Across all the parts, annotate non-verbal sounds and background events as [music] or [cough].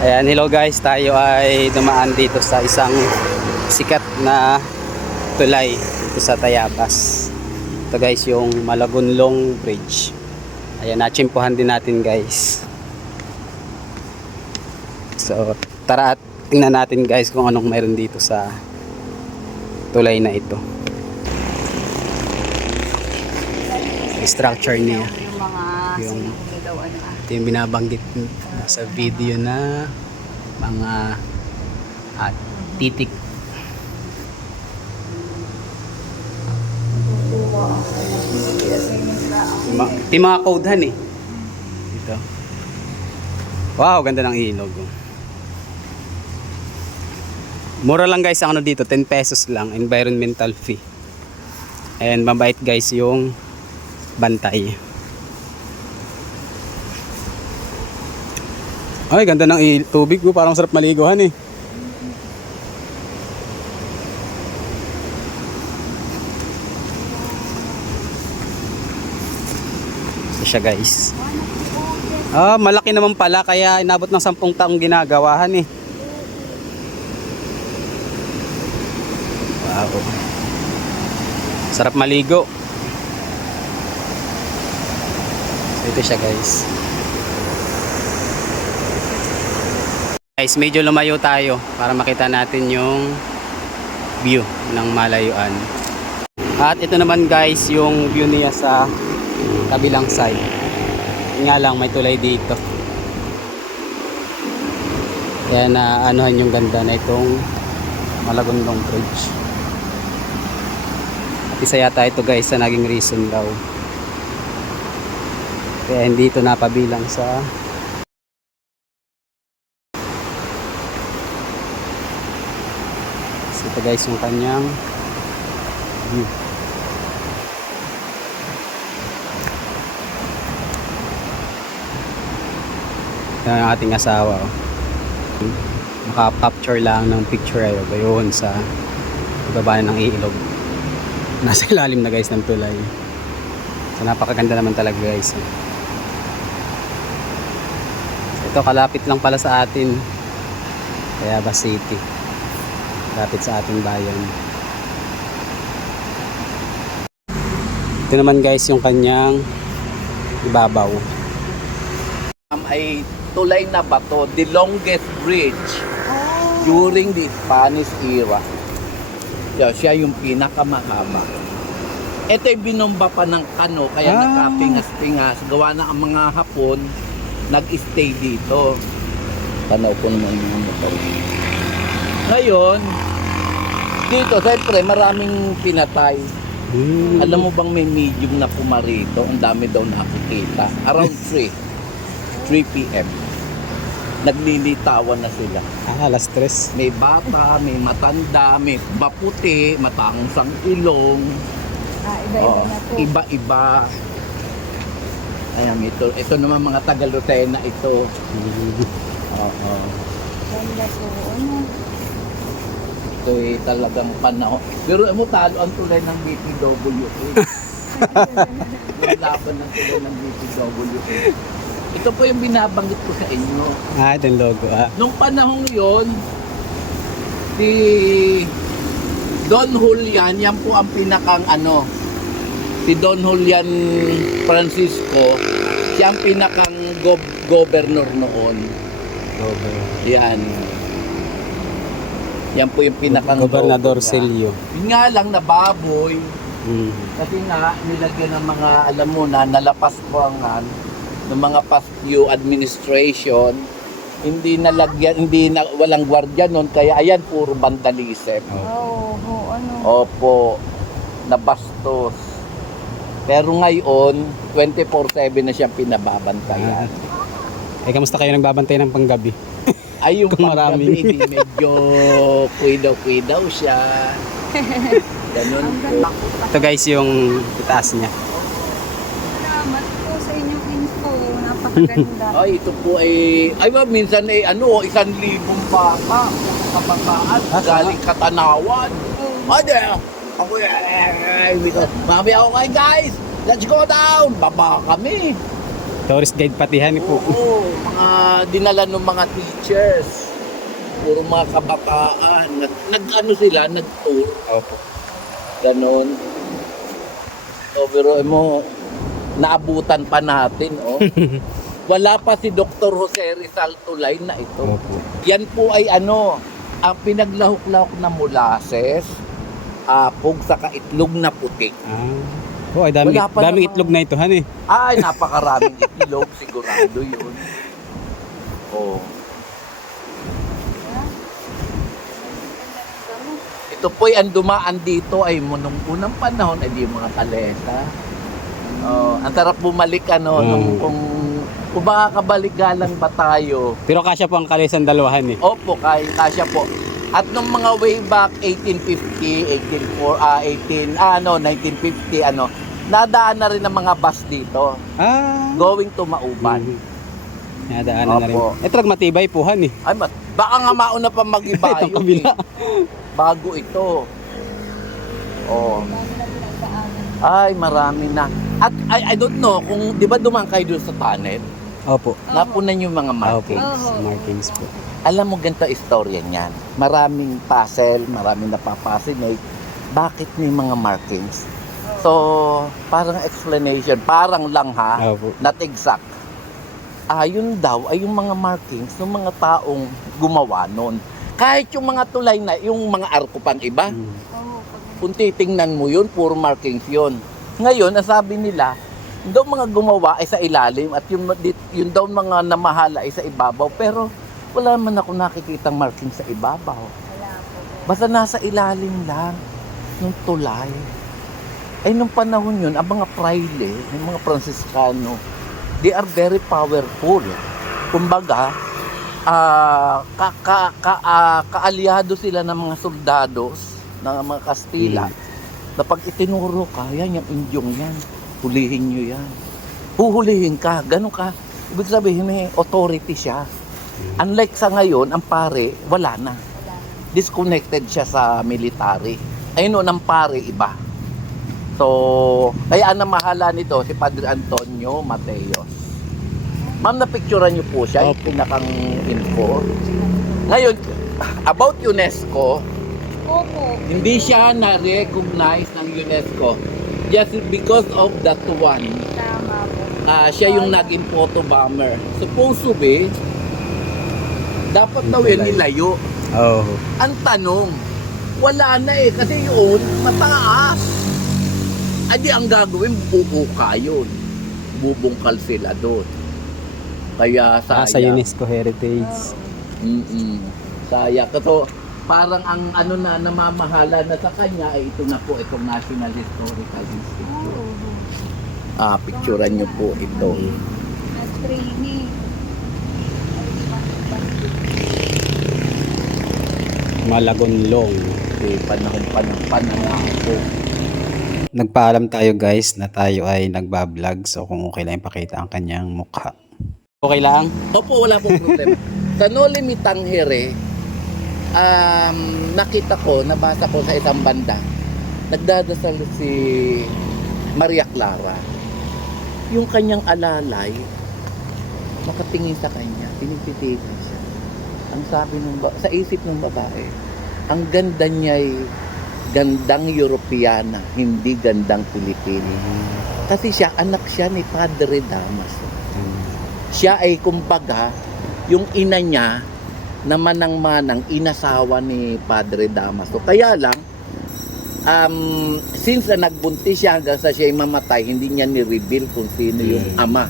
Ayan, hello guys. Tayo ay dumaan dito sa isang sikat na tulay dito sa Tayabas. Ito guys, yung Malagunlong Bridge. Ayan, nachimpuhan din natin guys. So, tara at tingnan natin guys kung anong meron dito sa tulay na ito. Structure niya. Yung mga Yung- ah. Ito yung binabanggit sa video na mga at titik. Yung mga- Ito yung mga codehan eh. Ito. Wow, ganda ng ilog. oh. Mura lang guys ang ano dito, 10 pesos lang, environmental fee. And mabait guys yung bantay. Ay, ganda ng tubig ko. Parang sarap maliguhan eh. Ito siya guys. Ah, malaki naman pala kaya inabot ng 10 taong ginagawahan eh. Wow. Sarap maligo. So, ito siya guys. Guys, medyo lumayo tayo para makita natin yung view ng malayuan. At ito naman guys, yung view niya sa kabilang side. Nga lang, may tulay dito. Kaya na anuhan yung ganda na itong Malagondong Bridge. At isa yata ito guys sa naging reason daw. Kaya hindi ito napabilang sa ito guys yung kanyang view. Yan ang ating asawa. Oh. Maka-capture lang ng picture ayo yun sa baba ng ilog. Nasa ilalim na guys ng tulay. So napakaganda naman talaga guys. So, ito kalapit lang pala sa atin. Kaya ba City. Lapit sa ating bayan. Ito naman guys yung kanyang ibabaw. um, ay tulay na bato, the longest bridge during the Spanish era. So, siya yung pinakamahaba. Ito ay binomba pa ng kano, kaya Ah. nakapingas-pingas. Gawa na ang mga Hapon, nag-stay dito. Tanaw ko naman yung mga motor. Ngayon, dito, siyempre, maraming pinatay. Hmm. Alam mo bang may medium na pumarito? Ang dami daw nakikita. Around 3. 3 p.m. Naglilitawan na sila. Ah, alas tres. May bata, may matanda, may maputi, matangsang ilong. Ah, iba-iba Oo, na po. iba-iba. Ayan, ito, ito naman mga Tagalutena ito. Oo. Ganda po. Ano? Ito ay talagang panahon. Pero mo talo ang tulay ng BPWA. Yung [laughs] laban ng tulay ng BPWA. Ito po yung binabanggit ko sa inyo. Ah, ito yung logo ah. Nung panahong yon, si Don Julian, yan po ang pinakang ano, si Don Julian Francisco, siya ang pinakang gob- governor noon. Logo. Yan. Yan po yung pinakang Gobernador. Celio. Yun nga lang na baboy, Hmm. kasi nga nilagyan ng mga, alam mo na, nalapas po ang an, ng mga past few administration, hindi nalagyan, hindi na, walang gwardiya noon, kaya ayan, puro vandalism. Oo, oh, ano? Opo, nabastos. Pero ngayon, 24-7 na siyang pinababantayan. Eh, kamusta kayo nagbabantay ng panggabi? [laughs] Ay, yung hindi medyo kuidaw-kuidaw siya. Ganun po. Ito guys yung itaas niya. Salamat po sa inyong info. Napakaganda. Ay, ito po ay, ay ba, minsan ay ano, isang libong bata, kabataan, Ah, galing Katanawan. Ade, ako eh, because, mami ako kayo guys, let's go down, baba kami. Tourist guide patihan po. Oo, mga dinala ng mga teachers. Puro mga kabataan. Nag, nag ano sila, nag-tour. Opo. Ganon. So, pero mo, naabutan pa natin, oh. [laughs] Wala pa si Dr. Jose Rizal Tulay na ito. Opo. Yan po ay ano, ang pinaglahok-lahok na molasses, apog sa kaitlog na puti. Ah. Oh, ay dami, Wala pa daming namang- itlog na ito, han eh. Ay, napakaraming [laughs] itlog, sigurado yun. Oh. Ito po'y ang dumaan dito ay nung unang panahon ay di mga kaleta. Oh, ang sarap bumalik ano Mm. nung kung kung makakabalik galang ba tayo. Pero kasya po ang kalisan dalawahan eh. Opo, kay kasya po. At nung mga way back 1850, 184 ah 18 ah, ano 1950 ano, nadaan na rin ng mga bus dito Ah. going to Mauban. Mhm. Nadaanan na rin. Eh, trag matibay po, han eh. Ay, mat, baka nga mauna pa mag-iba [laughs] yun kabila. eh. Bago ito. Oh. Ay, marami na. At I, I don't know kung 'di ba dumaan kayo doon sa tunnel, Opo. napunan yung mga Opo. markings. Oo. Markings po. Alam mo ganito istorya niyan. Maraming puzzle, maraming napapascinate. Bakit may mga markings? So, parang explanation, parang lang ha, Opo. not exact. Ah, yun daw ay yung mga markings ng mga taong gumawa noon. Kahit yung mga tulay na, yung mga arko pang iba, Mm. Kung titingnan mo yun, puro markings yun. Ngayon, nasabi nila, daw mga gumawa ay sa ilalim at yung, yung daw mga namahala ay sa ibabaw. Pero wala man ako nakikitang marking sa ibabaw. Basta nasa ilalim lang ng tulay. Ay, nung panahon yun, ang mga praile, yung mga Franciscano, they are very powerful. Kumbaga, ah ka, ka, ka, ah, kaalyado sila ng mga soldados, ng mga Kastila, na pag itinuro ka, yan, yung indyong yan, hulihin nyo yan. Huhulihin ka, ganun ka. Ibig sabihin, may authority siya. Unlike sa ngayon, ang pare, wala na disconnected siya sa military. Ayun ang pare iba. So, kaya ang namahala nito si Padre Antonio Mateos. Ma'am, napicturean niyo po siya, yung pinakang info. Ngayon, about UNESCO, Opo. hindi siya na-recognize ng UNESCO just because of that one. Tama po. Ah, siya yung naging photo bomber. Supposed to be, dapat daw yun nilayo. Oh. Ang tanong, wala na eh kasi yun mataas. Adi ang gagawin, bubuka yun. Bubungkal sila doon. Kaya Ah, sa sayang. UNESCO Heritage. Mm-mm. Sayang. Kasi parang ang ano na namamahala na sa kanya ay ito na po itong National Historical Institute. Oo. Ah, picturean niyo po ito. Na-training. Malagonlong. Eh, panahon pa ng pananako. Nagpaalam tayo guys na tayo ay nagbablog so kung okay lang ipakita ang kanyang mukha. Okay lang? Opo, wala pong problema. sa No Limitang Here, um, nakita ko, nabasa ko sa isang banda, nagdadasal si Maria Clara. Yung kanyang alalay, makatingin sa kanya, pinipitigan siya. Ang sabi ng ba- sa isip ng babae, ang ganda niya ay gandang Europeana, hindi gandang Pilipino. Kasi siya, anak siya ni Padre Damaso siya ay kumbaga yung ina niya na manang-manang inasawa ni Padre Damaso. Kaya lang, um, since na nagbuntis siya hanggang sa siya ay mamatay, hindi niya ni-reveal kung sino yung ama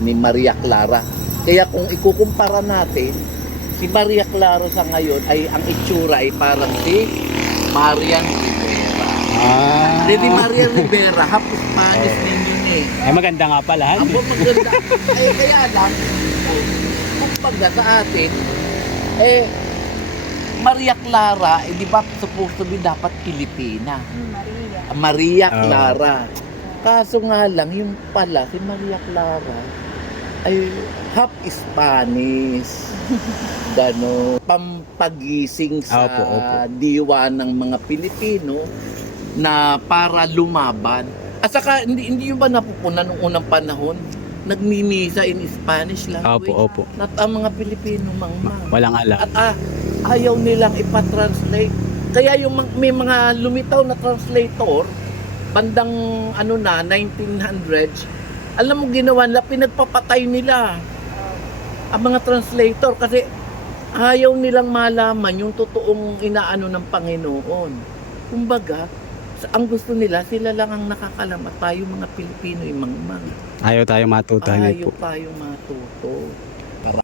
ni Maria Clara. Kaya kung ikukumpara natin, si Maria Clara sa ngayon ay ang itsura ay parang si Marian Rivera. Ah. Hindi Marian Rivera, half Spanish din yun eh. Ay maganda nga pala. Ang maganda. eh, kaya lang, kumbaga sa atin, eh, Maria Clara, eh, di ba supposed to be dapat Pilipina? Hmm, Maria. Maria Oo. Clara. Kaso nga lang, yung pala, si Maria Clara, ay half Spanish. [laughs] Gano, pampagising sa Opo, opo. diwa ng mga Pilipino na para lumaban. At saka, hindi, hindi yung ba napupunan nung unang panahon? Nagmimisa in Spanish language. Opo, opo. At ang mga Pilipino mangmang. Walang alam. At ah, ayaw nilang ipatranslate. Kaya yung may mga lumitaw na translator, bandang ano na, 1900s, alam mo ginawa nila, pinagpapatay nila ang mga translator kasi ayaw nilang malaman yung totoong inaano ng Panginoon. Kumbaga, ang gusto nila, sila lang ang nakakalam at tayo mga Pilipino, yung mga Ayaw tayo matuto. ayaw po. tayong matuto.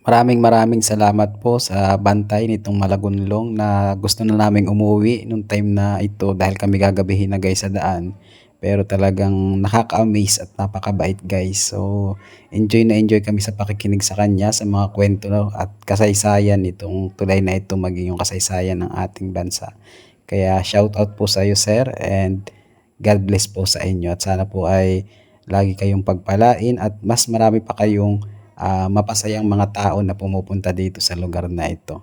Maraming maraming salamat po sa bantay nitong Malagunlong na gusto na naming umuwi nung time na ito dahil kami gagabihin na guys sa daan. Pero talagang nakaka-amaze at napakabait guys. So enjoy na enjoy kami sa pakikinig sa kanya sa mga kwento no, at kasaysayan nitong tulay na ito maging yung kasaysayan ng ating bansa. Kaya shout out po sa iyo sir and God bless po sa inyo at sana po ay lagi kayong pagpalain at mas marami pa kayong ah, mapasayang mga tao na pumupunta dito sa lugar na ito.